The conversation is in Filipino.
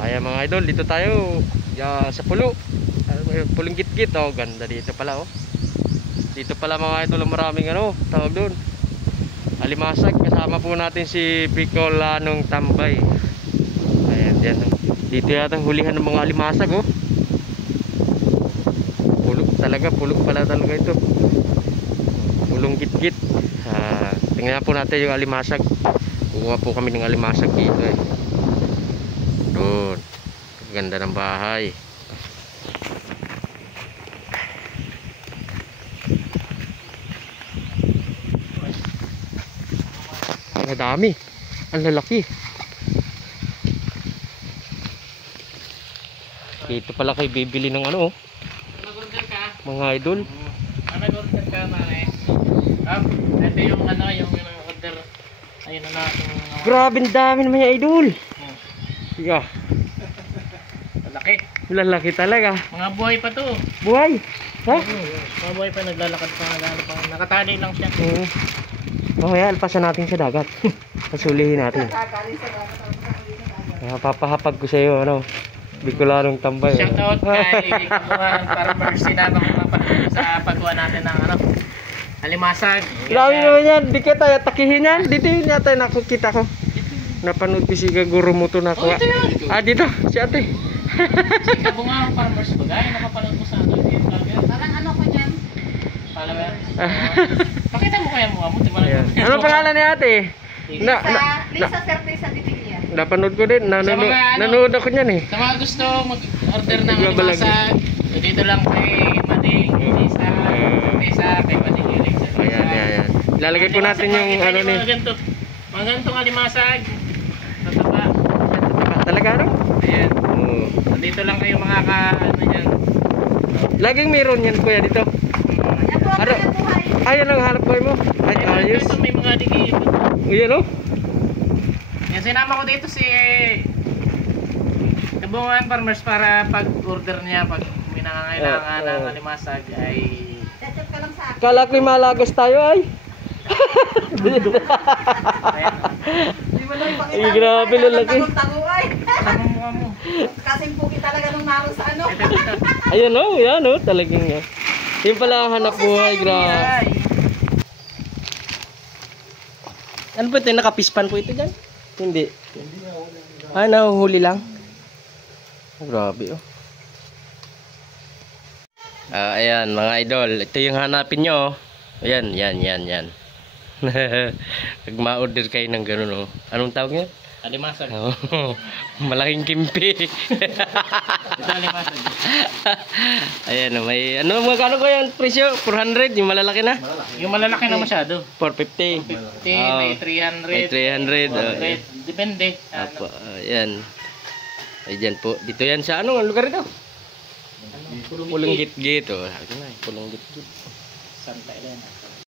Ayan mga idol, dito tayo sa pulo. Pulong gitgit. Oh, ganda dito pala oh. Dito pala mga idol, maraming ano, tawag doon, alimasag. Kasama po natin si Bicolanong Tambay. Ayan, diyan. Dito yata hulihan ng mga alimasag oh. Pulong pala talaga ito. Pulong gitgit. Tingnan po natin yung alimasag. Kukuha po kami ng alimasag dito eh. Doon. Ganda ng bahay. Ang dami. Ang lalaki. Dito pala kayo bibili ng ano oh. Mga idol. Nag-order ka na eh. Ito yung ano, yung order. Ayun na natin. Grabe ang dami naman yung idol. Yeah. Malaki. Lalaki talaga. Mga buhay pa to. Buhay. Ha? Mga buhay pa, naglalakad pa. Nakatali lang siya. Mamaya alpasan natin sa dagat. Pasulihin natin. Papahapag ko sa iyo ano. Bicolanong Tambay. Shout out kay Kabuhan para mercy na sa pagkuha natin ng ano, alimasag. Grabe naman yan. Di kita takihin yan. Dito yun yata nakukita ko. Napanood ko si Gaguro mo to nakuha. Dito. Si ate. Si Kabuhan Farmers Bagay. Napapanood mo sa ano. Parang ano ko dyan? Follower. Pakita mo kaya mukha mo. Ano pangalan ni ate? Lisa Certeza Divilia. Napanood ko din. Nanood ako niyan eh. Sa mga gusto mag-order ng alimasag, dito lang kay Mading, kay Mading Hilig. Ayan. Ilalagay po natin yung ano ni. Mga ganitong alimasag. Tataba. Talaga ano? Ayan. Dito lang kayo mga ano yan. Laging meron yan kuya dito. Ano? Ayun ang hanap ko mo. Ay, ayos. Ito may mga digi. Ayan oh. Yan, sinama ko dito si Kabuhan Farmers para pag-order niya, pag may nangangailangan ng alimasag ay Chat ka lang sa akin. Kala ko malagos tayo ay. Di mo lang ipakita. Ay, grabe lalaki. Tago-taguay. sama mukha mo. Kasing pugi talaga nung naroon sa ano. Ayan oh, yan oh, talagang yan. Yung pala ang hanap buhay, grabe. Ano ba ito? Nakapispan po ito dyan? Hindi. Nahuhuli lang. Grabe oh. Ayan mga idol. Ito yung hanapin nyo oh. Ayan, yan. Pag ma-order kayo ng ganun oh. Anong tawag nyo? Alimasag. Malaking kimpi. Ito alimasag. Ayan, may ano magkano ko yan presyo? 400 yung malalaki na? Yung malalaki na masyado. 450. 50, may 300. May 300. Depende. Apo, ayan. Ayan po. Dito yan sa anong lugar ito? Pulong gitgit oh. Pulong gitgit. Santa Elena.